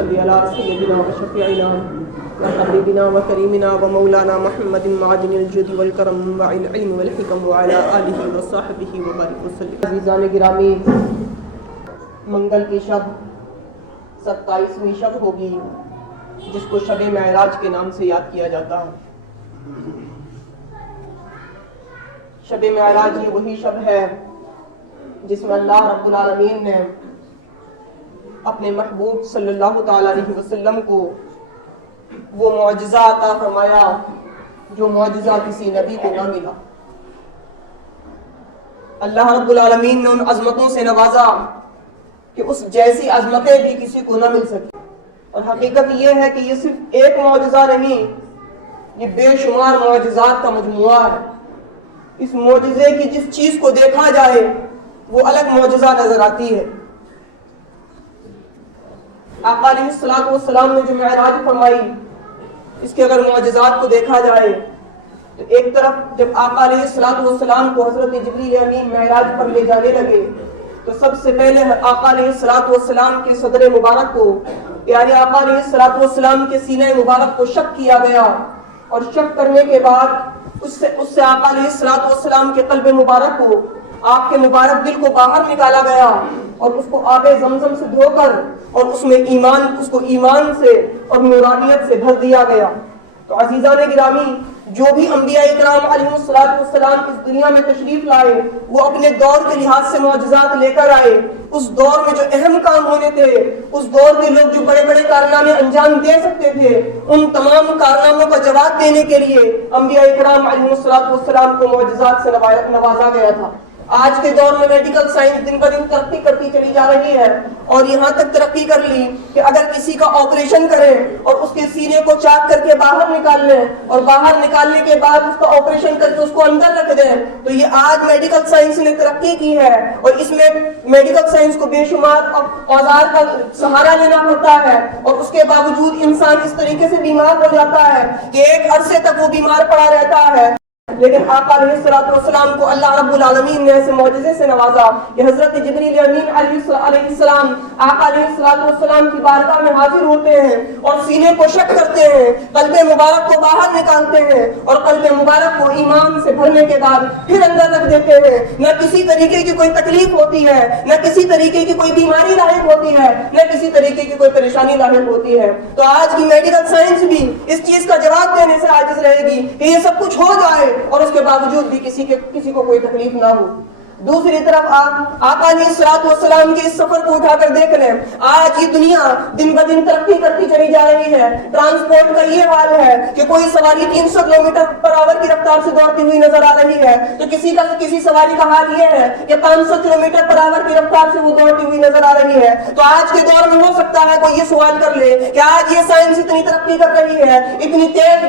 صل علی سیدنا و شفیعنا و حبیبنا و کریمنا و مولانا محمد معدن الجود والکرم والعلم والحکم وعلی آلہ و صحبہ وبارک وسلم۔ عزیزان گرامی، منگل کی شب 27ویں شب ہوگی جس کو شب معراج کے نام سے یاد کیا جاتا ہے۔ شب معراج یہ وہی شب ہے جس میں اللہ رب العالمین نے اپنے محبوب صلی اللہ تعالی علیہ وسلم کو وہ معجزہ عطا فرمایا جو معجزہ کسی نبی کو نہ ملا۔ اللہ رب العالمین نے ان عظمتوں سے نوازا کہ اس جیسی عظمتیں بھی کسی کو نہ مل سکی، اور حقیقت یہ ہے کہ یہ صرف ایک معجزہ نہیں، یہ بے شمار معجزات کا مجموعہ ہے۔ اس معجزے کی جس چیز کو دیکھا جائے وہ الگ معجزہ نظر آتی ہے۔ آقا علیہ الصلوۃ والسلام نے جو معراج فرمائی، اس کے اگر معجزات کو دیکھا جائے تو ایک طرف جب آقا علیہ الصلوۃ والسلام کو حضرت جبریل امین معراج پر لے جانے لگے تو سب سے پہلے آقا علیہ الصلوۃ والسلام کے صدر مبارک کو، یعنی آقا علیہ الصلوۃ والسلام کے سینہ مبارک کو شق کیا گیا، اور شق کرنے کے بعد اس سے آقا علیہ الصلوۃ والسلام کے قلب مبارک کو، آپ کے مبارک دل کو باہر نکالا گیا اور اس کو آب زمزم سے دھو کر اور اس کو ایمان سے اور نورانیت سے بھر دیا گیا۔ تو عزیزان گرامی، جو بھی انبیاء اکرام علیہ الصلوۃ والسلام اس دنیا میں تشریف لائے وہ اپنے دور کے لحاظ سے معجزات لے کر آئے۔ اس دور میں جو اہم کام ہونے تھے، اس دور کے لوگ جو بڑے بڑے کارنامے انجام دے سکتے تھے، ان تمام کارناموں کا جواب دینے کے لیے انبیاء اکرام علیہ الصلوۃ والسلام کو معجزات سے نوازا گیا تھا۔ آج کے دور میں میڈیکل سائنس دن بدن ترقی کرتی چلی جا رہی ہے، اور یہاں تک ترقی کر لی کہ اگر کسی کا آپریشن کریں اور اس کے سینے کو چاک کر کے باہر نکال لیں، اور باہر نکالنے کے بعد اس کا آپریشن کر کے اس کو اندر رکھ دیں، تو یہ آج میڈیکل سائنس نے ترقی کی ہے، اور اس میں میڈیکل سائنس کو بے شمار اوزار کا سہارا لینا پڑتا ہے، اور اس کے باوجود انسان اس طریقے سے بیمار ہو جاتا ہے کہ ایک عرصے تک وہ بیمار پڑا رہتا ہے۔ لیکن آقا علیہ الصلوۃ والسلام کو اللہ رب العالمین نے ایسے معجزے سے نوازا کہ حضرت جبریل امین علیہ السلام آقا علیہ الصلوۃ والسلام کی بارگاہ میں حاضر ہوتے ہیں اور سینے کو شق کرتے ہیں، قلب مبارک کو باہر نکالتے ہیں، اور قلب مبارک کو ایمان سے بھرنے کے بعد پھر اندر رکھ دیتے ہیں۔ نہ کسی طریقے کی کوئی تکلیف ہوتی ہے، نہ کسی طریقے کی کوئی بیماری لاحق ہوتی ہے، نہ کسی طریقے کی کوئی پریشانی لاحق ہوتی ہے۔ تو آج کی میڈیکل سائنس بھی اس چیز کا جواب دینے سے عاجز رہے گی کہ یہ سب کچھ ہو جائے اور اس کے باوجود بھی کسی کو کوئی تکلیف نہ ہو۔ دوسری طرف آپ آقا علیہ الصلوۃ والسلام کے اس سفر کو اٹھا کر دیکھ لیں، آج یہ دنیا دن بدن ترقی کرتی چلی جا رہی ہے۔ ٹرانسپورٹ کا یہ حال ہے کہ کوئی سواری 300 کلومیٹر پر آور کی رفتار سے دوڑتی ہوئی نظر آ رہی ہے، تو کسی سواری کا حال یہ ہے کہ 500 کلومیٹر پر آور کی رفتار سے وہ دوڑتی ہوئی نظر آ رہی ہے۔ تو آج کے دور میں ہو سکتا ہے کوئی یہ سوال کر لے کہ آج یہ سائنس اتنی ترقی کر رہی ہے، اتنی تیز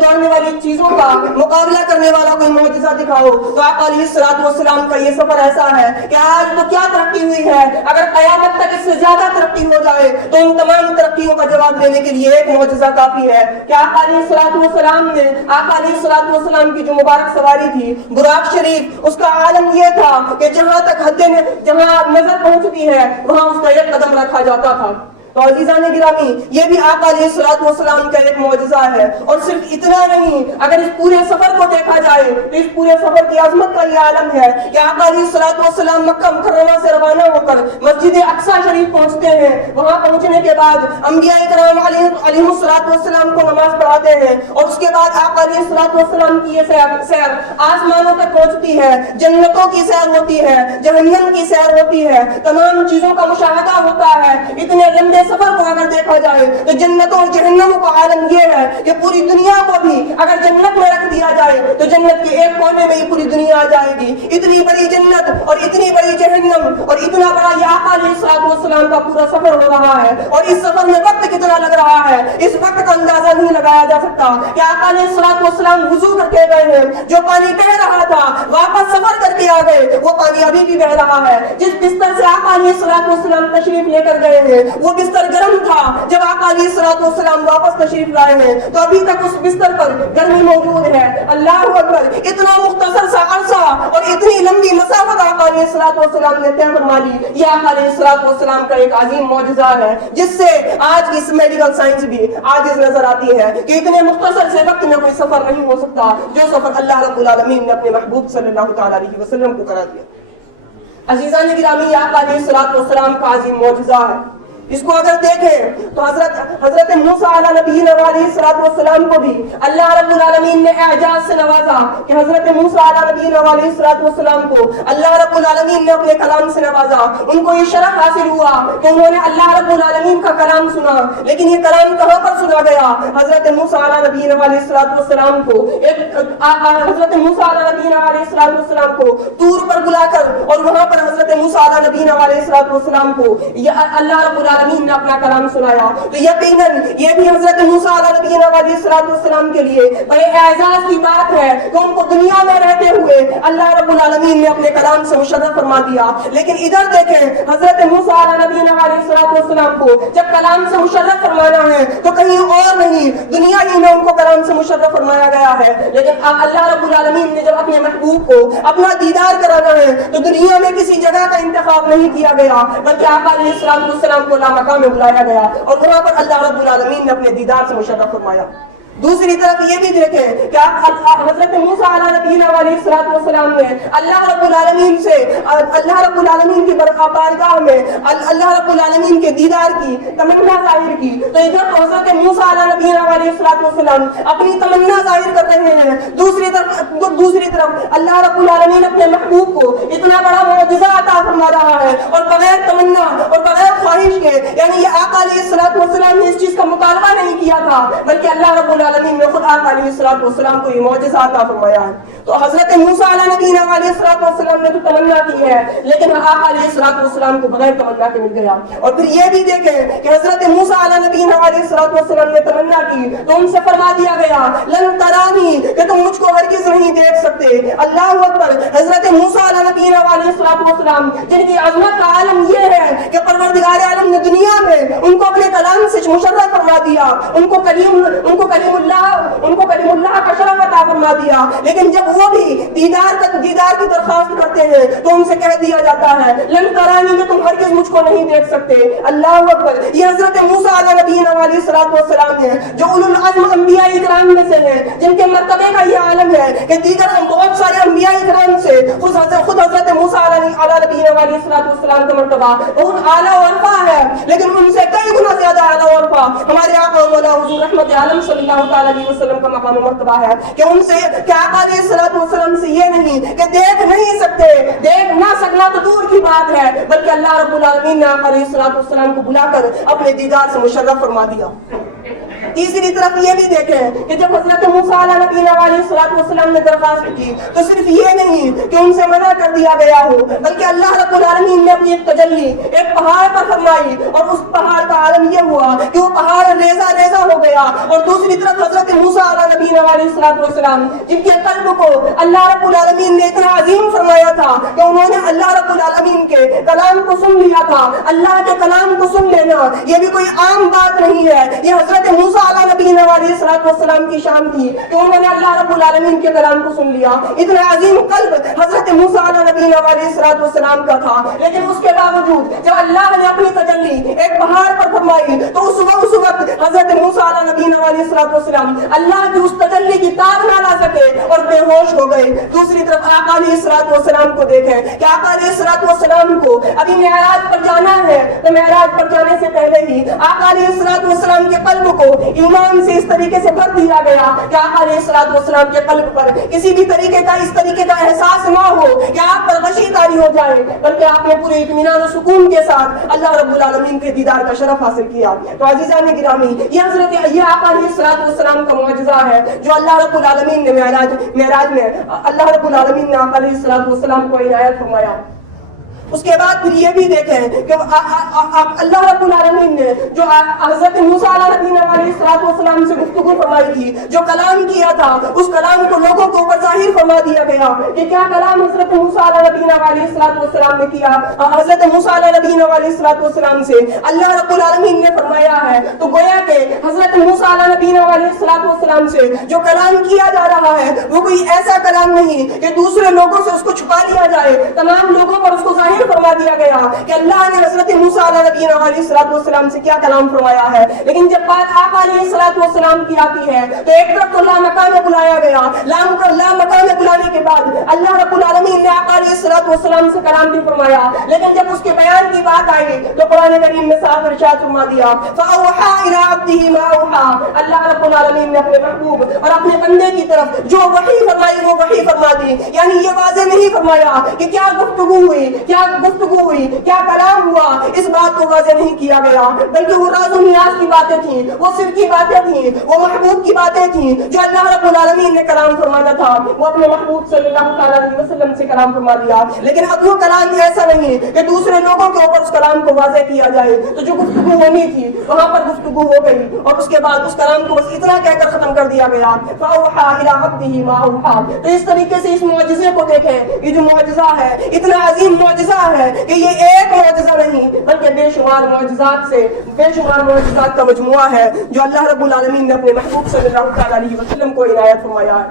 دوڑنے والی چیزوں کا مقابلہ کرنے والا کوئی معجزہ دکھاؤ۔ تو آقا علیہ الصلوۃ والسلام کا یہ سفر ایسا ہے کہ آج تو کیا ترقی ہوئی ہے، اگر قیامت تک اس سے زیادہ ترقی ہو جائے تو ان تمام ترقیوں کا جواب دینے کے لیے ایک معجزہ کافی ہے کہ آقا علیہ الصلوۃ والسلام کی جو مبارک سواری تھی براق شریف، اس کا عالم یہ تھا کہ جہاں نظر پہنچتی ہے وہاں اس کا ایک قدم رکھا جاتا تھا۔ تو عزیزان گرامی، یہ بھی آقا علیہ الصلوۃ والسلام کا ایک معجزہ ہے، اور صرف اتنا نہیں، اگر اس پورے سفر کو دیکھا جائے تو اس پورے سفر کی عظمت کا یہ عالم ہے کہ آقا علیہ الصلوۃ والسلام مکہ مکرمہ سے روانہ ہو کر مسجد اقصی شریف پہنچتے ہیں۔ وہاں پہنچنے کے بعد انبیاء کرام علیہ الصلوۃ والسلام کو نماز پڑھاتے ہیں، اور اس کے بعد آقا علیہ الصلوۃ والسلام کی یہ سیر آسمانوں تک پہنچتی ہے، جنتوں کی سیر ہوتی ہے، جہنم کی سیر ہوتی ہے، تمام چیزوں کا مشاہدہ ہوتا ہے۔ اتنے لمبے سفر کو اگر دیکھا جائے تو جنتوں اور جہنموں کا عالم یہ ہے کہ پوری دنیا کو بھی اگر جنت میں رکھ دیا جائے تو جنت کے ایک کونے میں ہی پوری دنیا آ جائے گی۔ اتنی بڑی جنت اور اتنی بڑی جہنم اور اتنا بڑا یہ آقا علیہ الصلوۃ والسلام کا پورا سفر ہو رہا ہے، اور اس سفر میں وقت کتنا لگ رہا ہے اس وقت کا اندازہ نہیں لگایا جا سکتا کہ آقا علیہ الصلوۃ والسلام وضو کر کے گئے ہیں، جو پانی بہ رہا تھا واپس سفر کر کے آ گئے، وہ پانی ابھی بھی بہ رہا ہے۔ جس بستر سے آقا علیہ الصلوۃ والسلام تشریف لے کر گئے ہیں وہ بستر گرم تھا جب آقا علیہ الصلوۃ والسلام واپس تشریف لائے ہیں تو ابھی تک اس بستر پر گرمی موجود ہے. اللہ اکبر. اتنا مختصر سا عرصہ اور اتنی لمبی مسافت آقا علیہ الصلوۃ والسلام نے طے فرما لی. یہ آقا علیہ الصلوۃ والسلام کا ایک عظیم معجزہ ہے جس سے آج کی میڈیکل سائنس بھی عاجز نظر آتی ہے کہ اتنے مختصر سے وقت میں کوئی سفر نہیں ہو سکتا جو سفر اللہ رب العالمین نے اپنے محبوب صلی اللہ تعالی علیہ وسلم کو کرا دیا. عزیزان گرامی آقا علیہ الصلوۃ والسلام کا عظیم معجزہ ہے. اس کو اگر دیکھیں تو حضرت موسیٰ علیہ نبینا علیہ الصلوۃ والسلام کو بھی اللہ رب العالمین نے اعجاز سے نوازا کہ حضرت موسیٰ علیہ نبینا علیہ الصلوۃ والسلام کو اللہ رب العالمین نے اپنے کلام سے نوازا. ان کو یہ شرف حاصل ہوا کہ انہوں نے اللہ رب العالمین کا کلام سنا. لیکن یہ کلام کہاں پر سنا گیا؟ حضرت موسیٰ علیہ نبینا علیہ الصلوۃ والسلام کو حضرت موسیٰ علیہ نبینا علیہ الصلوۃ والسلام کو طور پر بلا کر اور وہاں پر حضرت موسیٰ علیہ نبینا علیہ الصلوۃ والسلام کو اللہ رب العالمین نے اپنا کلام سنایا. تو یقیناً یہ بھی حضرت موسیٰ علیہ نبینا علیہ الصلوۃ والسلام کے لیے بڑے اعزاز کی بات ہے کہ ان کو دنیا میں رہتے ہوئے اللہ رب العالمین نے اپنے کلام سے مشرف فرما دیا. لیکن ادھر دیکھیں حضرت موسیٰ علیہ نبینا علیہ الصلوۃ والسلام کو جب کلام سے مشرف فرمانا ہے تو کہیں اور نہیں دنیا ہی میں ان کو کلام سے مشرف فرمایا گیا ہے. لیکن اللہ رب العالمین نے جب اپنے محبوب کو اپنا دیدار کرانا ہے تو دنیا میں کسی جگہ کا انتخاب نہیں کیا گیا بلکہ آقا علیہ الصلوۃ والسلام کو مقام میں بلایا گیا اور وہاں پر اللہ رب العالمین نے اپنے دیدار سے مشرف فرمایا. دوسری طرف یہ بھی دیکھیں کہ حضرت موسیٰ علیہ نبینا علیہ الصلوۃ والسلام نے اللہ رب العالمین سے اللہ رب العالمین کی بارگاہ میں اللہ رب العالمین کے دیدار کی تمنا ظاہر کی. تو ادھر تو حضرت موسیٰ علیہ نبینا علیہ الصلوۃ والسلام اپنی تمنا ظاہر کر رہے ہیں. دوسری طرف اللہ رب العالمین اپنے محبوب کو اتنا بڑا معجزہ عطا فرما رہا ہے اور بغیر تمنا اور بغیر خواہش کے یعنی یہ آقا علیہ الصلوۃ والسلام نے اس چیز کا مطالبہ نہیں کیا تھا بلکہ اللہ رب العالمین نے خود آقا علیہ الصلوۃ والسلام کو یہ معجزہ عطا فرمایا ہے. تو حضرت موسیٰ علیہ نبینا علیہ الصلوۃ والسلام نے تو تمنا کی ہے لیکن آقا علیہ الصلوۃ والسلام کو بغیر تمنا کے مل گیا. اور پھر یہ بھی دیکھیں کہ حضرت موسیٰ علیہ نبینا علیہ الصلوۃ والسلام نے تمنا کی تو ان سے فرما دیا گیا لن ترانی کہ تم مجھ کو ہرگز نہیں دیکھ سکتے. اللہ اکبر. حضرت موسیٰ علیہ نبینا علیہ الصلوۃ والسلام جن کی عظمت کا عالم یہ ہے کہ پروردگار عالم نے دنیا میں ان کو اپنے کلام سے مشرف فرما دیا, ان کو کلیم اللہ کا شرف عطا فرما دیا. لیکن جب وہ بھی دیدار کی درخواست کرتے ہیں تو ان سے کہہ دیا جاتا ہے لن ترانی کہ تم ہرگز مجھ کو نہیں دیکھ سکتے. اللہ اکبر. یہ حضرت موسیٰ علیہ نبینا علیہ الصلوۃ والسلام ہیں جو اولو العزم انبیاء کرام میں سے ہیں, جن کے مرتبے کا یہ عالم ہے کہ دیگر بہت سارے انبیاء کرام سے خود حضرت موسیٰ علیہ نبینا علیہ الصلوۃ والسلام کا مرتبہ بہت اعلیٰ و عرفہ ہے, لیکن ان سے کئی گنا زیادہ اعلیٰ و عرفہ ہمارے آقا مولا حضور رحمت عالم صلی اللہ تعالی علیہ وسلم کا مقام و مرتبہ ہے کہ ان سے کہ آقا علیہ الصلوۃ والسلام سے یہ نہیں کہ دیکھ نہیں سکتے, دیکھ نہ سکنا تو دور کی بات ہے, بلکہ اللہ رب العالمین نے آقا علیہ الصلوۃ والسلام کو بلا کر اپنے دیدار سے مشرف فرما دیا. تیسری طرف یہ بھی دیکھیں کہ جب حضرت موسیٰ علیہ نبینا علیہ الصلوۃ والسلام نے درخواست کی تو صرف یہ نہیں کہ ان سے منع کر دیا گیا ہو بلکہ اللہ رب العالمین نے اپنی ایک تجلی ایک پہاڑ پر فرمائی اور اس پہاڑ کا عالم یہ ہوا کہ وہ پہاڑ ریزہ ہو گیا. اور دوسری طرف حضرت موسیٰ علیہ نبینا علیہ الصلوۃ والسلام جن کے قلب کو اللہ رب العالمین نے اتنا عظیم فرمایا تھا کہ انہوں نے اللہ رب العالمین کے کلام کو سن لیا تھا. اللہ کے کلام کو سن لینا یہ بھی کوئی عام بات نہیں ہے, یہ حضرت موسیٰ علیہ نبینا علیہ الصلوۃ والسلام کی شان تھی کہ انہوں نے اللہ رب العالمین کے کلام کو سن لیا. اتنا عظیم قلب حضرت موسیٰ علیہ نبینا علیہ الصلوۃ والسلام کا تھا, لیکن اس کے باوجود جب اللہ نے اپنی تجلی ایک پہاڑ پر فرمائی تو اس وقت حضرت موسیٰ علیہ نبینا علیہ الصلوۃ والسلام اللہ کی اس تجلی کی تاب نہ لا سکے اور بے ہوش ہو گئے. دوسری طرف آقا علیہ الصلوۃ والسلام کو دیکھیں کہ آقا علیہ الصلوۃ والسلام کو ابھی معراج پر جانا ہے تو معراج پر جانے سے پہلے ہی آقا علیہ الصلوۃ والسلام کے قلب کو ایمان سے اس طریقے سے بھر دیا گیا کہ آقا علیہ الصلوۃ والسلام کے قلب پر کسی بھی طریقے کا اس طریقے کا احساس نہ ہو کہ آپ پر غشی طاری ہو جائے, بلکہ آپ نے پورے اطمینان و سکون کے ساتھ اللہ رب العالمین کے دیدار کا شرف حاصل کیا. تو عزیزان گرامی یہ آقا علیہ الصلوۃ والسلام کا معجزہ ہے جو اللہ رب العالمین نے معراج میں اللہ رب العالمین نے آقا علیہ الصلوۃ والسلام کو عنایت فرمایا. اس کے بعد پھر یہ بھی دیکھیں کہ اللہ رب العالمین العالمین نے جو حضرت موسیٰ علیہ السلام سے گفتگو فرمائی تھی، جو کلام کیا تھا، اس کلام کو لوگوں کو اوپر ظاہر فرما دیا گیا کہ کیا کلام حضرت موسیٰ علیہ السلام نے کیا۔ حضرت موسیٰ علیہ السلام سے اللہ رب العالمین نے فرمایا ہے، تو گویا کہ حضرت موسیٰ علیہ السلام سے جو کلام کیا جا رہا ہے وہ کوئی ایسا کلام نہیں کہ دوسرے لوگوں سے اس کو چھپا لیا جائے، تمام لوگوں پر اس کو ظاہر فرما دیا گیا کہ اللہ نے حضرت موسیٰ علیہ السلام سے کیا کلام فرمایا ہے۔ لیکن جب بات آقا علیہ السلام کی آتی ہے تو ایک طرف تو لامکان میں بلایا گیا، لامکان میں بلانے کے بعد اللہ رب العالمین نے آقا علیہ السلام سے کلام بھی فرمایا، لیکن جب اس کے بیان کی بات آئی تو قرآن کریم میں صاف ارشاد فرما دیا فَأَوْحَىٰ إِلَىٰ عَبْدِهِ مَا أَوْحَىٰ، اللہ رب العالمین نے اپنے محبوب اور اپنے بندے کی طرف جو وحی فرمائی وہ وحی فرما دی۔ یعنی یہ واضح نہیں فرمایا کہ کیا گفتگو ہوئی، کیا کلام ہوا، اس بات کو واضح نہیں کیا گیا، بلکہ وہ راز و نیاز کی باتیں تھیں، وہ سر کی باتیں تھیں، وہ محبوب کی باتیں تھیں جو اللہ رب العالمین نے کلام فرمانا تھا، وہ اپنے محبوب صلی اللہ علیہ وسلم سے کلام فرما دیا۔ لیکن اب وہ کلام ایسا نہیں کہ دوسرے لوگوں کے اوپر اس کلام کو واضح کیا جائے، تو جو گفتگو ہونی تھی وہاں پر گفتگو ہو گئی اور اس کے بعد اس کلام کو بس اتنا کہہ کر ختم کر دیا گیا فَأَوْحَىٰ إِلَىٰ عَبْدِهِ مَا أَوْحَىٰ۔ تو اس طریقے سے اس معجزے کو دیکھیں، یہ جو معجزہ ہے اتنا عظیم معجزہ ہے کہ یہ ایک معجزہ نہیں بلکہ بے شمار معجزات کا مجموعہ ہے جو اللہ رب العالمین نے اپنے محبوب صلی اللہ علیہ وسلم کو عنایت فرمایا ہے۔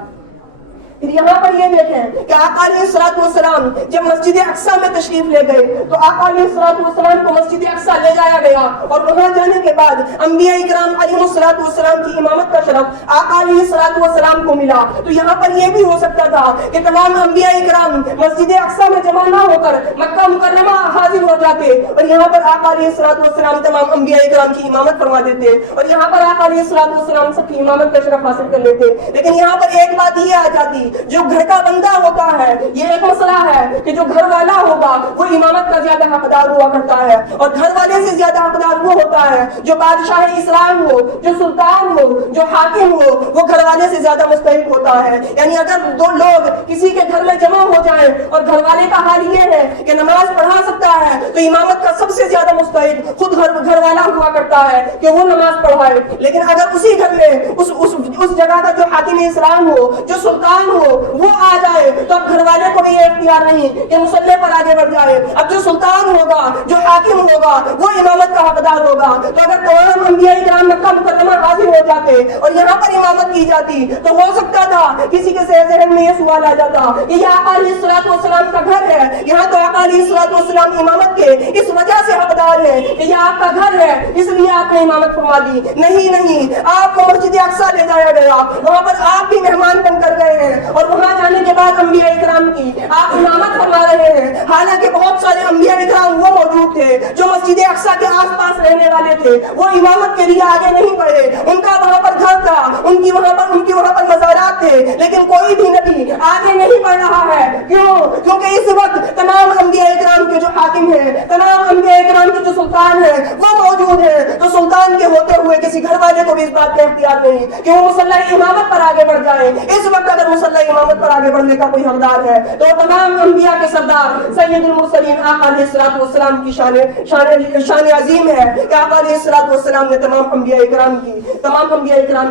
پھر یہاں پر یہ دیکھیں کہ آقا علیہ السلام جب مسجد اقصیٰ میں تشریف لے گئے تو آقا علیہ السلام کو مسجد اقصیٰ لے جایا گیا اور وہاں جانے کے بعد انبیاء کرام علیہ السلام کی امامت کا شرف آقا علیہ السلام کو ملا۔ تو یہاں پر یہ بھی ہو سکتا تھا کہ تمام انبیاء کرام مسجد اقصیٰ میں جمع نہ ہو کر مکہ مکرمہ حاضر ہو جاتے اور یہاں پر آقا علیہ السلام تمام انبیاء کرام کی امامت فرما دیتے اور یہاں پر آقا علیہ السلام سب کی امامت کا شرف حاصل کر لیتے۔ لیکن یہاں پر ایک بات یہ آ جاتی، جو گھر کا بندہ ہوتا ہے یہ ایک مسئلہ ہے کہ جو گھر والا ہوگا وہ امامت کا زیادہ حقدار ہوا کرتا ہے، اور گھر والے سے زیادہ حقدار وہ ہوتا ہے جو بادشاہ اسلام ہو، جو سلطان ہو، جو حاکم ہو، وہ گھر والے سے زیادہ مستحق ہوتا ہے۔ یعنی اگر دو لوگ کسی کے گھر میں جمع ہو جائیں اور گھر والے کا حال یہ ہے کہ نماز پڑھا سکتا ہے تو امامت کا سب سے زیادہ مستحق خود گھر والا ہوا کرتا ہے کہ وہ نماز پڑھائے۔ لیکن اگر اسی گھر میں اس جگہ کا جو حاکم اسلام ہو، جو سلطان ہو، وہ آ جائے تو اب گھر والے کو بھی یہ اختیار نہیں کہ مصلی پر آگے بڑھ جائے۔ اب جو سلطان ہوگا، جو حاکم ہوگا، وہ امامت کا حقدار ہوگا۔ تو اگر تمام انبیاء کرام مکہ مکرمہ حاضر ہو جاتے اور یہاں پر امامت کی جاتی تو ہو سکتا تھا کسی کے ذہن میں یہ سوال آ جاتا کہ یہ آقا علیہ السلام کا گھر ہے، یہاں تو آقا علیہ السلام امامت کے اس وجہ سے حقدار ہے کہ یہ آپ کا گھر ہے اس لیے آپ نے امامت فرما دی۔ نہیں، آپ کو مسجد اقصیٰ لے جایا گیا، وہاں پر آپ بھی مہمان بن کر گئے ہیں اور وہاں جانے کے بعد انبیاء اکرام کی آپ امامت فرما رہے ہیں۔ حالانکہ بہت سارے انبیاء اکرام وہ موجود تھے جو مسجد اقصیٰ کے آس پاس رہنے والے تھے، وہ امامت کے لیے آگے نہیں بڑھے، ان کا وہاں پر گھر تھا، ان کی وہاں پر مزارات تھے، لیکن کوئی بھی نبی آگے نہیں بڑھ رہا ہے۔ کیونکہ اس وقت تمام انبیاء اکرام کے جو حاکم ہیں، تمام انبیاء اکرام کے جو سلطان ہیں وہ موجود ہیں۔ تو سلطان کے ہوتے ہوئے کسی گھر والے کو بھی اس بات کا اختیار نہیں کہ وہ مصلی امامت پر آگے بڑھ جائے۔ اس وقت اگر مصلی امامت پر آگے بڑھنے کا کوئی حقدار ہے تو تمام انبیاء کے سردار سید المرسلین آقا علیہ السلام کی شان عظیم ہے کہ آقا علیہ السلام نے تمام انبیاء اکرام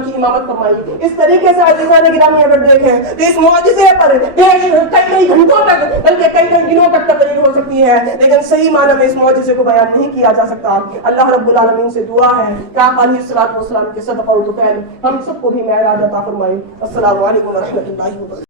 کی امامت فرمائی۔ اس طریقے سے عزیزان گرامی اگر دیکھیں تو اس معجزے پر کئی گھنٹوں تک بلکہ کئی دنوں تک تقریر ہو سکتی ہے، لیکن صحیح معنی میں اس معجزے کو بیان نہیں کیا جا سکتا۔ اللہ رب العالمین سے دعا ہے کہ آقا علیہ السلام کے صدقہ و طفیل ہم سب کو بھی معراج عطا فرمائے۔ السلام علیکم ورحمۃ اللہ وبرکاتہ۔